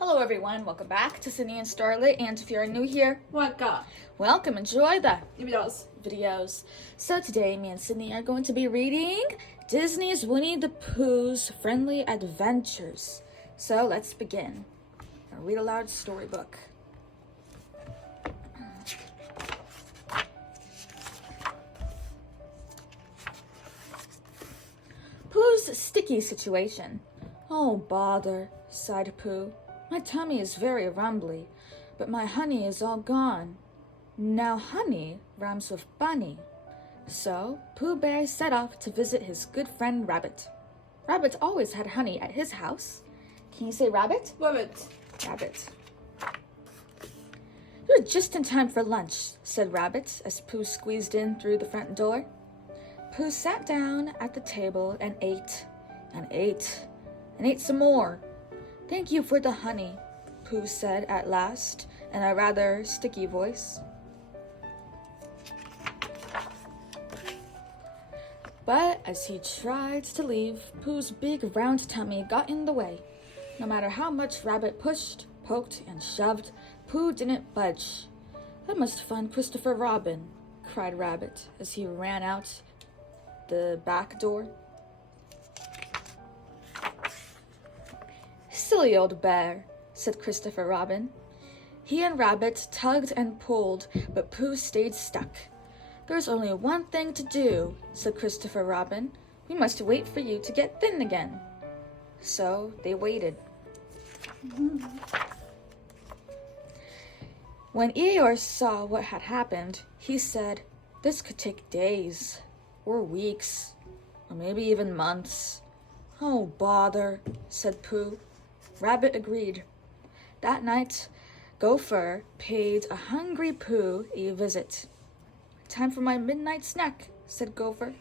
Hello everyone, welcome back to Sydney and Starlet, and if you're new here, welcome, enjoy the videos. So today, me and Sydney are going to be reading Disney's Winnie the Pooh's Friendly Adventures. So let's begin. A Read-Aloud Storybook. Pooh's sticky situation. Oh, bother, sighed Pooh. My tummy is very rumbly, but my honey is all gone. Now honey rhymes with bunny. So Pooh Bear set off to visit his good friend Rabbit. Rabbit always had honey at his house. Can you say rabbit? Rabbit. Rabbit. You're just in time for lunch, said Rabbit as Pooh squeezed in through the front door. Pooh sat down at the table and ate, and ate, and ate some more. Thank you for the honey, Pooh said at last, in a rather sticky voice. But as he tried to leave, Pooh's big round tummy got in the way. No matter how much Rabbit pushed, poked, and shoved, Pooh didn't budge. I must find Christopher Robin, cried Rabbit as he ran out the back door. Silly old bear, said Christopher Robin. He and Rabbit tugged and pulled, but Pooh stayed stuck. There's only one thing to do, said Christopher Robin. We must wait for you to get thin again. So they waited. When Eeyore saw what had happened, he said, this could take days, or weeks, or maybe even months. Oh, bother, said Pooh. Rabbit agreed. That night, Gopher paid a hungry Pooh a visit. Time for my midnight snack, said Gopher.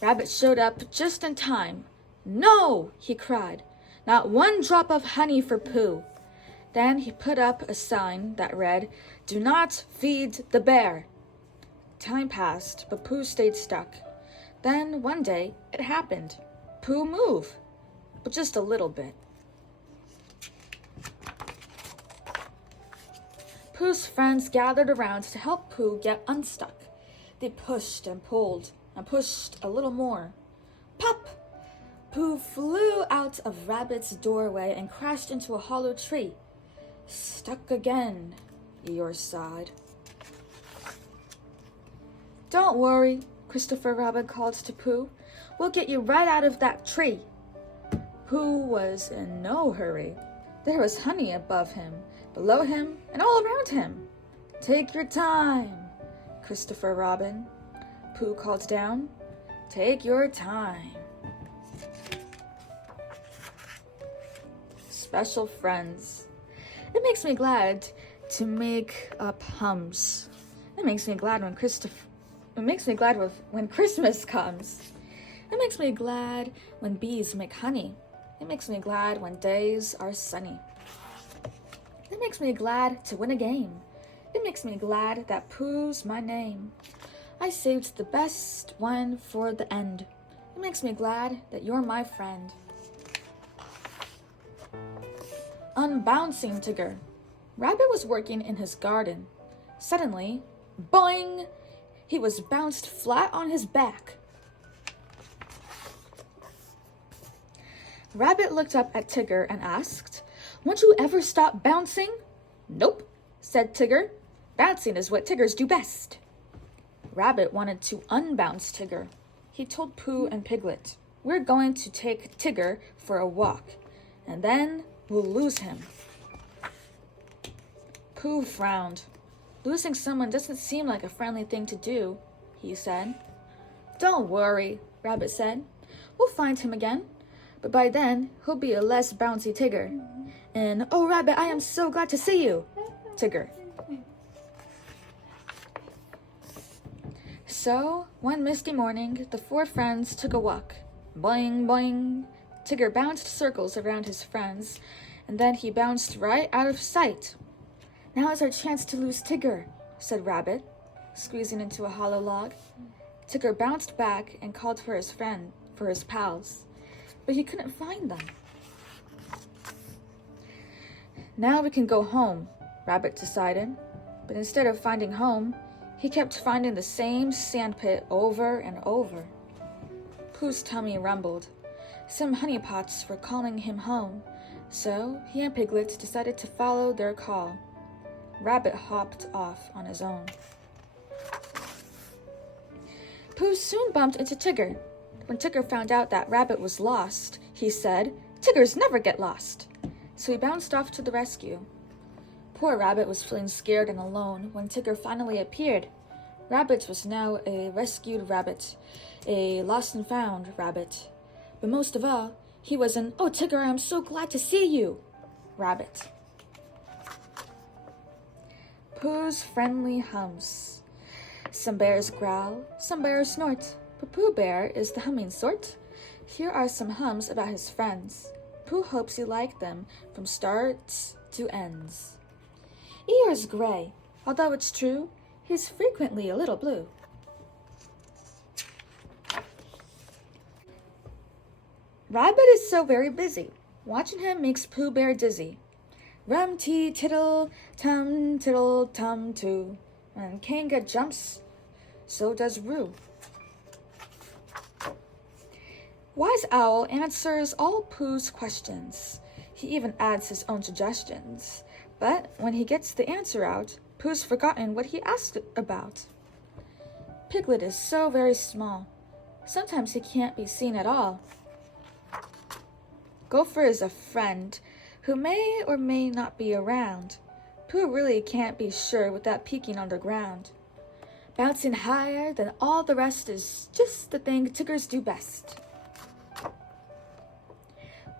Rabbit showed up just in time. No, he cried. Not one drop of honey for Pooh. Then he put up a sign that read, Do not feed the bear. Time passed, but Pooh stayed stuck. Then, one day, it happened. Pooh moved, but just a little bit. Pooh's friends gathered around to help Pooh get unstuck. They pushed and pulled and pushed a little more. Pop! Pooh flew out of Rabbit's doorway and crashed into a hollow tree. Stuck again, Eeyore sighed. Don't worry, Christopher Robin called to Pooh. We'll get you right out of that tree. Pooh was in no hurry. There was honey above him, below him, and all around him. Take your time, Christopher Robin. Pooh called down. Take your time. Special friends. It makes me glad to make up hums. It makes me glad when when Christmas comes. It makes me glad when bees make honey. It makes me glad when days are sunny. It makes me glad to win a game. It makes me glad that Pooh's my name. I saved the best one for the end. It makes me glad that you're my friend. Unbouncing Tigger. Rabbit was working in his garden. Suddenly, boing! He was bounced flat on his back. Rabbit looked up at Tigger and asked, Won't you ever stop bouncing? Nope, said Tigger. Bouncing is what Tiggers do best. Rabbit wanted to unbounce Tigger. He told Pooh and Piglet, We're going to take Tigger for a walk, and then we'll lose him. Pooh frowned. Losing someone doesn't seem like a friendly thing to do, he said. Don't worry, Rabbit said. We'll find him again. But by then, he'll be a less bouncy Tigger. And, oh, Rabbit, I am so glad to see you, Tigger. So, one misty morning, the four friends took a walk. Boing, boing. Tigger bounced circles around his friends, and then he bounced right out of sight. Now is our chance to lose Tigger, said Rabbit, squeezing into a hollow log. Tigger bounced back and called for his pals. but he couldn't find them. Now we can go home, Rabbit decided. But instead of finding home, he kept finding the same sandpit over and over. Pooh's tummy rumbled. Some honey pots were calling him home, so he and Piglet decided to follow their call. Rabbit hopped off on his own. Pooh soon bumped into Tigger. When Tigger found out that Rabbit was lost, he said, "Tiggers never get lost." So he bounced off to the rescue. Poor Rabbit was feeling scared and alone when Tigger finally appeared. Rabbit was now a rescued rabbit, a lost and found rabbit. But most of all, he was an "Oh, Tigger, I am so glad to see you" rabbit. Pooh's friendly hums. Some bears growl, some bears snort, but Pooh Bear is the humming sort. Here are some hums about his friends. Pooh hopes you like them from starts to ends. Ears gray, although it's true, he's frequently a little blue. Rabbit is so very busy. Watching him makes Pooh Bear dizzy. Rum-tee-tiddle, tum-tiddle-tum too. When Kanga jumps, so does Roo. Wise Owl answers all Pooh's questions. He even adds his own suggestions. But when he gets the answer out, Pooh's forgotten what he asked about. Piglet is so very small. Sometimes he can't be seen at all. Gopher is a friend who may or may not be around. Pooh really can't be sure without peeking underground. Bouncing higher than all the rest is just the thing Tiggers do best.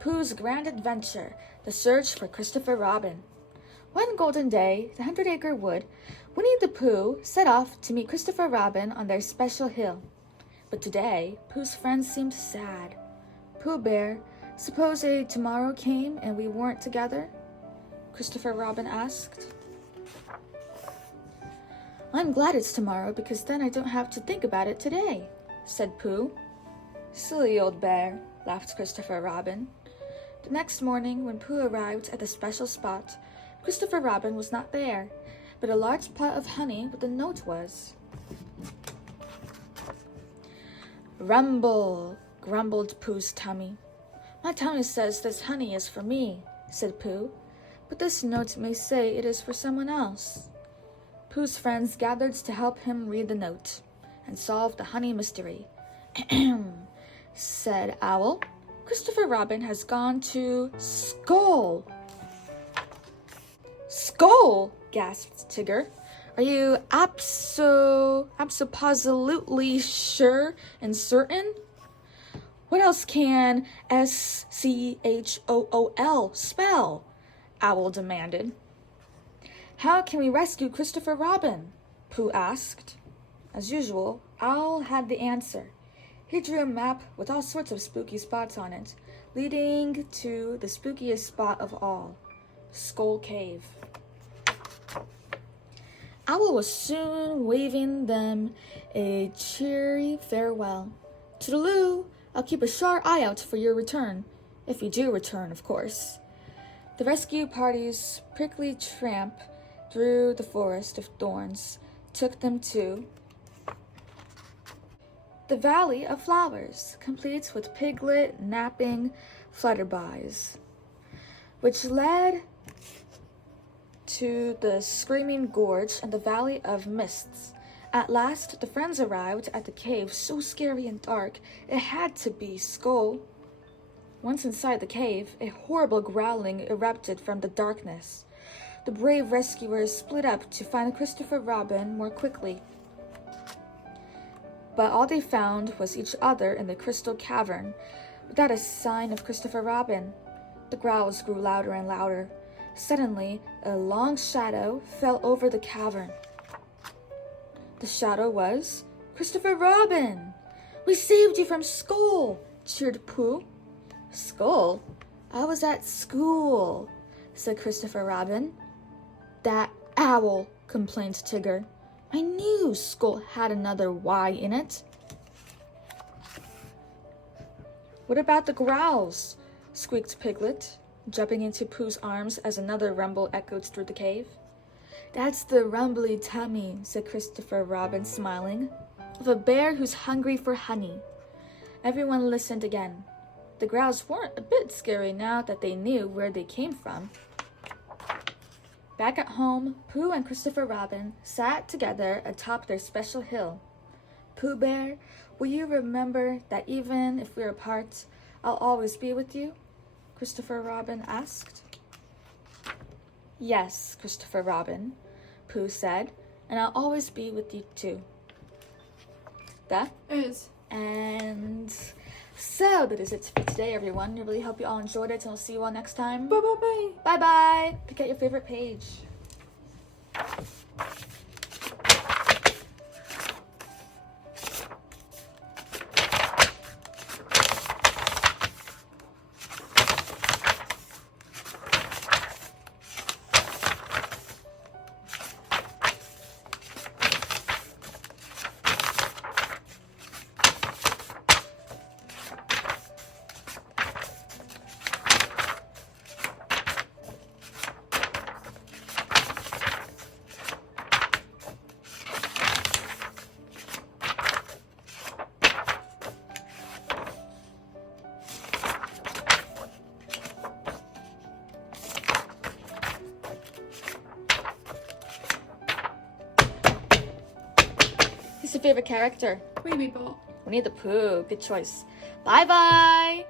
Pooh's grand adventure, the search for Christopher Robin. One golden day, the 100-acre wood, Winnie the Pooh set off to meet Christopher Robin on their special hill. But today, Pooh's friends seemed sad. Pooh Bear, suppose a tomorrow came and we weren't together? Christopher Robin asked. I'm glad it's tomorrow because then I don't have to think about it today, said Pooh. Silly old bear, laughed Christopher Robin. The next morning, when Pooh arrived at the special spot, Christopher Robin was not there, but a large pot of honey with a note was. Rumble, grumbled Pooh's tummy. My tummy says this honey is for me, said Pooh, but this note may say it is for someone else. Pooh's friends gathered to help him read the note and solve the honey mystery. Said Owl. Christopher Robin has gone to Skull. Skull, gasped Tigger. Are you absolutely sure and certain? What else can SCHOOL spell? Owl demanded. How can we rescue Christopher Robin? Pooh asked. As usual, Owl had the answer. He drew a map with all sorts of spooky spots on it, leading to the spookiest spot of all, Skull Cave. Owl was soon waving them a cheery farewell. Toodaloo! I'll keep a sharp eye out for your return, if you do return, of course. The rescue party's prickly tramp through the forest of thorns took them to the Valley of Flowers, complete with Piglet napping flutterbys, which led to the Screaming Gorge and the Valley of Mists. At last, the friends arrived at the cave so scary and dark, it had to be Skull. Once inside the cave, a horrible growling erupted from the darkness. The brave rescuers split up to find Christopher Robin more quickly. But all they found was each other in the crystal cavern, without a sign of Christopher Robin. The growls grew louder and louder. Suddenly, a long shadow fell over the cavern. The shadow was Christopher Robin. We saved you from Skull, cheered Pooh. Skull? I was at school, said Christopher Robin. That owl, complained Tigger. I knew Skull had another Y in it. What about the growls? Squeaked Piglet, jumping into Pooh's arms as another rumble echoed through the cave. That's the rumbly tummy, said Christopher Robin, smiling, of a bear who's hungry for honey. Everyone listened again. The growls weren't a bit scary now that they knew where they came from. Back at home, Pooh and Christopher Robin sat together atop their special hill. Pooh Bear, will you remember that even if we're apart, I'll always be with you? Christopher Robin asked. Yes, Christopher Robin, Pooh said, and I'll always be with you too. That is. And so that is it for today, everyone. I really hope you all enjoyed it, and we'll see you all next time. Bye-bye-bye. Bye-bye. Pick out your favorite page. Who's your favorite character? Winnie Ball. Winnie the Pooh. Good choice. Bye-bye.